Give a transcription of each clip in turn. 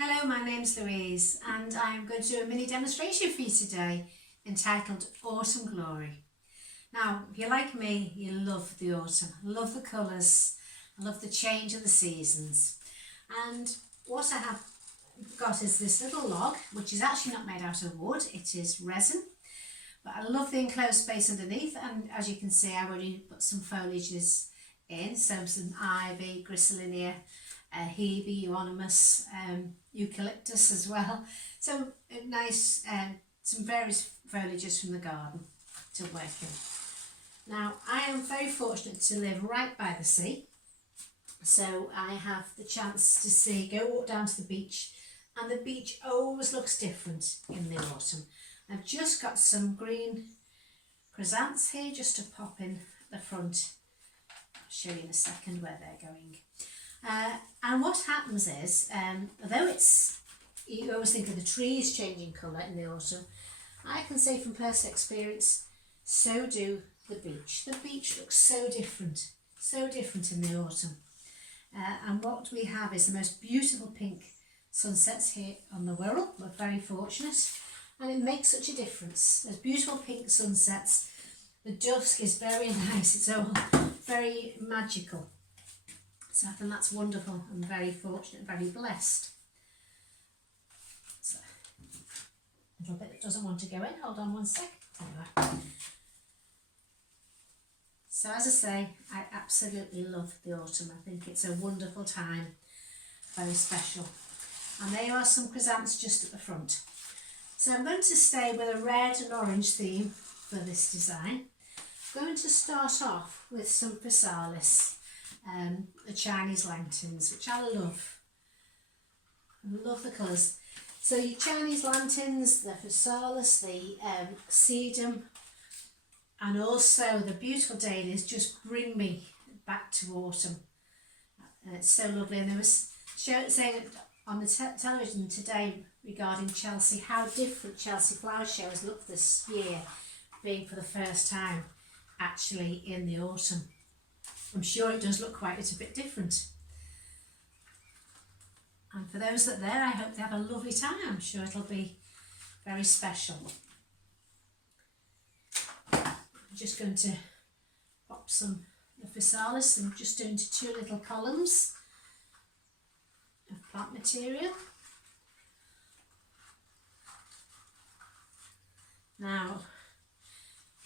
Hello, my name's Louise and I'm going to do a mini demonstration for you today entitled Autumn Glory. Now, if you're like me, you love the autumn, love the colours, love the change of the seasons. And what I have got is this little log, which is actually not made out of wood, it is resin. But I love the enclosed space underneath, and as you can see, I've already put some foliages in, so some ivy, gristilinia, hebe, euonymus, eucalyptus as well. So nice, some various foliages from the garden to work in. Now, I am very fortunate to live right by the sea, so I have the chance to walk down to the beach, and the beach always looks different in the autumn. I've just got some green chrysanthemums here just to pop in the front. I'll show you in a second where they're going. And what happens is, although you always think of the trees changing colour in the autumn, I can say from personal experience, so do the beach. The beach looks so different in the autumn. And what we have is the most beautiful pink sunsets here on the Wirral. We're very fortunate, and it makes such a difference. There's beautiful pink sunsets. The dusk is very nice. It's all very magical. So I think that's wonderful. I'm very fortunate, very blessed. So, a little bit that doesn't want to go in. Hold on one sec. So as I say, I absolutely love the autumn. I think it's a wonderful time, very special. And there are some chrysanthemums just at the front. So I'm going to stay with a red and orange theme for this design. I'm going to start off with some physalis, the Chinese lanterns, which I love. I love the colours. So your Chinese lanterns, the physalis, the sedum, and also the beautiful dahlias just bring me back to autumn. And it's so lovely. And there was saying on the television today regarding Chelsea, how different Chelsea flower shows look this year, being for the first time actually in the autumn. I'm sure it does look quite a bit different. And for those that are there, I hope they have a lovely time. I'm sure it'll be very special. I'm just going to pop some of the physalis and just do into two little columns of plant material. Now,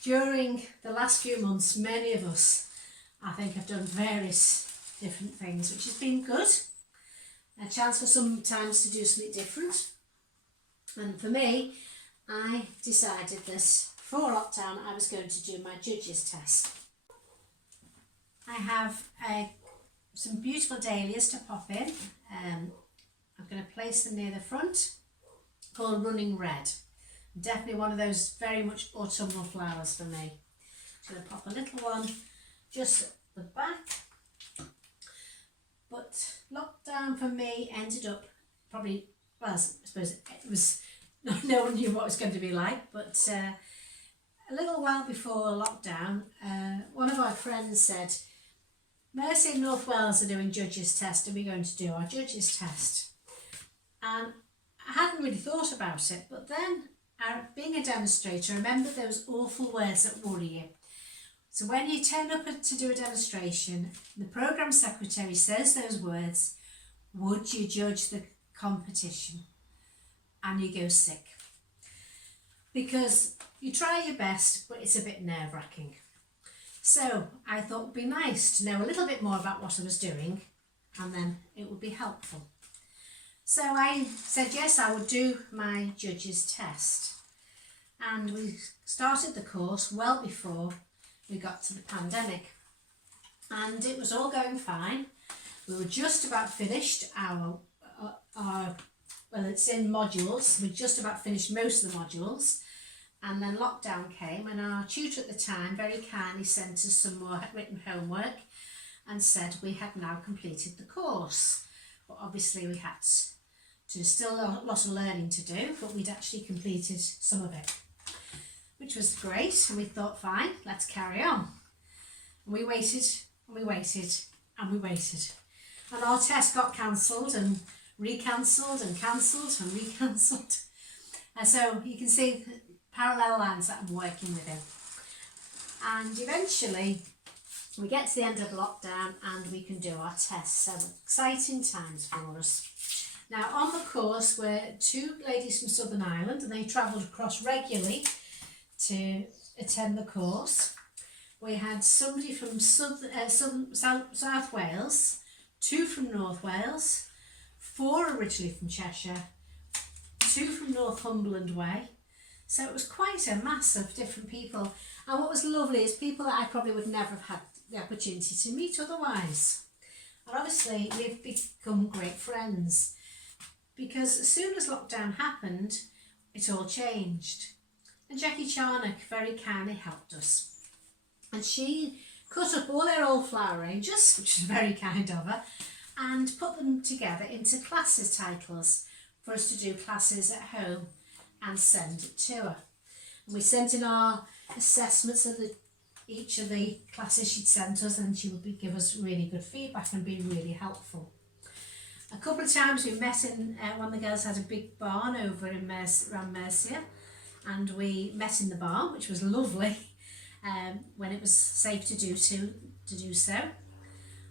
during the last few months, many of us, I think, have done various different things, which has been good. A chance for sometimes to do something different. And for me, I decided that before lockdown I was going to do my judges test. I have some beautiful dahlias to pop in. I'm going to place them near the front, called Running Red. Definitely one of those very much autumnal flowers for me. I'm going to pop a little one just at the back. But lockdown for me ended up probably, well, I suppose it was, no one knew what it was going to be like, but a little while before lockdown, one of our friends said, Mercy and North Wales are doing judges test, are we going to do our judges test? And I hadn't really thought about it, but then being a demonstrator, remember those awful words that worry you. So when you turn up to do a demonstration, the programme secretary says those words, would you judge the competition? And you go sick. Because you try your best, but it's a bit nerve-wracking. So I thought it would be nice to know a little bit more about what I was doing, and then it would be helpful. So I said yes, I would do my judges test. And we started the course well before we got to the pandemic. And it was all going fine. We were just about finished our well, it's in modules. We just about finished most of the modules. And then lockdown came, and our tutor at the time very kindly sent us some more written homework and said we had now completed the course. But obviously we had to still a lot of learning to do, but we'd actually completed some of it, which was great. And we thought, fine, let's carry on. And we waited and we waited and we waited. And our test got cancelled, and recancelled and cancelled and recancelled. And so you can see the parallel lines that I'm working within. And eventually we get to the end of lockdown and we can do our tests. So exciting times for us. Now on the course were two ladies from Southern Ireland, and they travelled across regularly to attend the course. We had somebody from South Wales, two from North Wales, four originally from Cheshire, two from Northumberland way. So it was quite a mass of different people. And what was lovely is people that I probably would never have had the opportunity to meet otherwise. And obviously we've become great friends, because as soon as lockdown happened, it all changed. And Jackie Charnock very kindly helped us. And she cut up all her old flower ranges, which was very kind of her, and put them together into classes titles for us to do classes at home and send it to her. And we sent in our assessments of each of the classes she'd sent us, and she would give us really good feedback and be really helpful. A couple of times we met in, one of the girls had a big barn over in around Mercia, and we met in the barn, which was lovely, when it was safe to do so.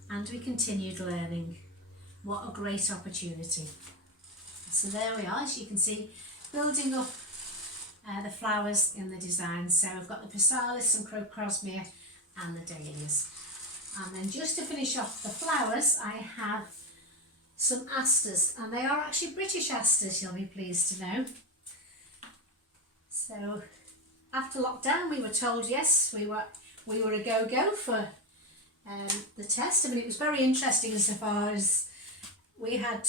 And we continued learning. What a great opportunity. So there we are, as you can see, building up the flowers in the design. So I've got the Pisalis and Crocosmia and the dahlias. And then just to finish off the flowers, I have some asters, and they are actually British asters, you'll be pleased to know. So after lockdown we were told yes, we were a go for the test. I mean, it was very interesting insofar as we had,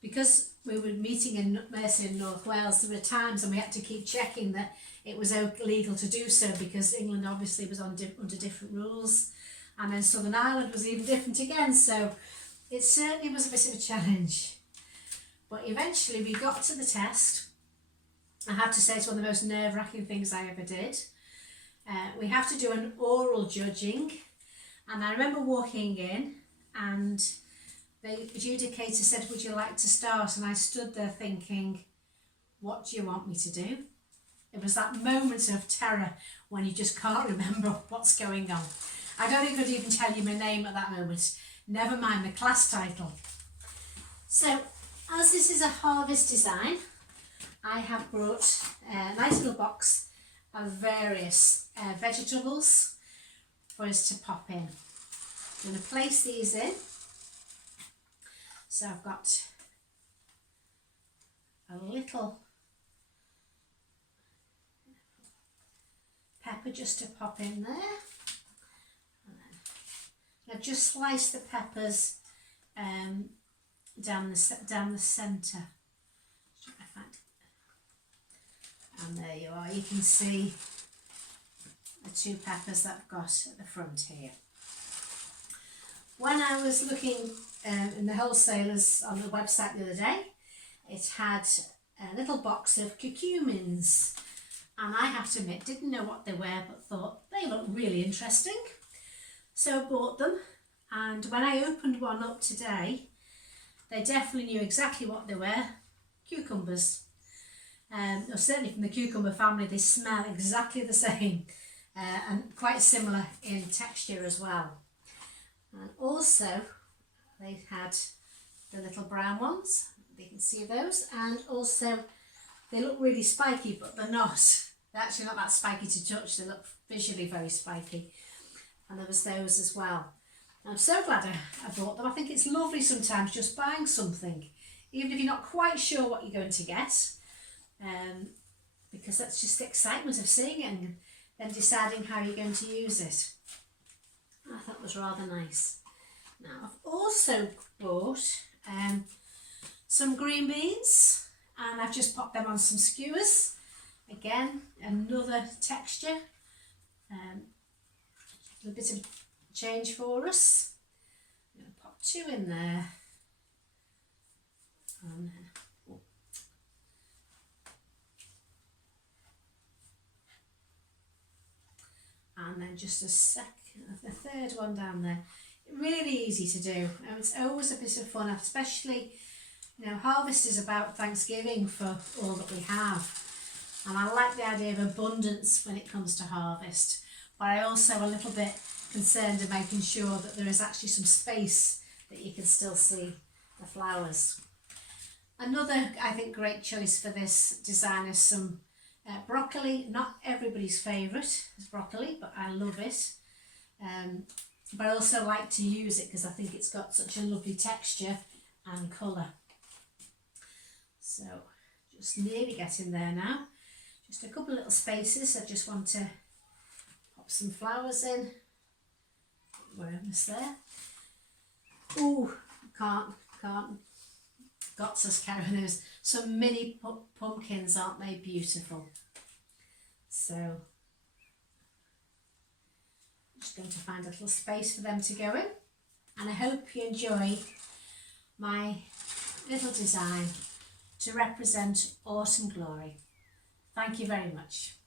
because we were meeting in Mercia in North Wales, there were times and we had to keep checking that it was legal to do so, because England obviously was under different rules, and then Southern Ireland was even different again, so it certainly was a bit of a challenge. But eventually we got to the test. I have to say it's one of the most nerve-wracking things I ever did. We have to do an oral judging, and I remember walking in and the adjudicator said, "Would you like to start?" And I stood there thinking, what do you want me to do? It was that moment of terror when you just can't remember what's going on. I don't think I could even tell you my name at that moment, never mind the class title. So as this is a harvest design, I have brought a nice little box of various vegetables for us to pop in. I'm going to place these in. So I've got a little pepper just to pop in there. And then I've just sliced the peppers down the centre. And there you are, you can see the two peppers that I've got at the front here. When I was looking in the wholesalers on the website the other day, it had a little box of curcumins, and I have to admit, didn't know what they were, but thought they look really interesting. So I bought them, and when I opened one up today, they definitely knew exactly what they were: cucumbers. Or certainly from the cucumber family, they smell exactly the same, and quite similar in texture as well. And also they had the little brown ones, you can see those, and also they look really spiky, but they're not. They're actually not that spiky to touch, they look visually very spiky. And there was those as well. And I'm so glad I bought them. I think it's lovely sometimes just buying something, even if you're not quite sure what you're going to get. Because that's just the excitement of seeing it and then deciding how you're going to use it. I thought it was rather nice. Now I've also bought some green beans, and I've just popped them on some skewers. Again, another texture, a bit of change for us. I'm going to pop two in there. And then just a third one down there. really easy to do, and it's always a bit of fun, especially, you know, harvest is about Thanksgiving for all that we have, and I like the idea of abundance when it comes to harvest, but I also a little bit concerned of making sure that there is actually some space that you can still see the flowers. Another, I think, great choice for this design is some broccoli. Not everybody's favourite is broccoli, but I love it. But I also like to use it because I think it's got such a lovely texture and colour. So just nearly getting there now. Just a couple of little spaces. I just want to pop some flowers in. We're almost there. Ooh, can't. Got us carrying those. Some mini pumpkins, aren't they beautiful? So I'm just going to find a little space for them to go in, and I hope you enjoy my little design to represent autumn glory. Thank you very much.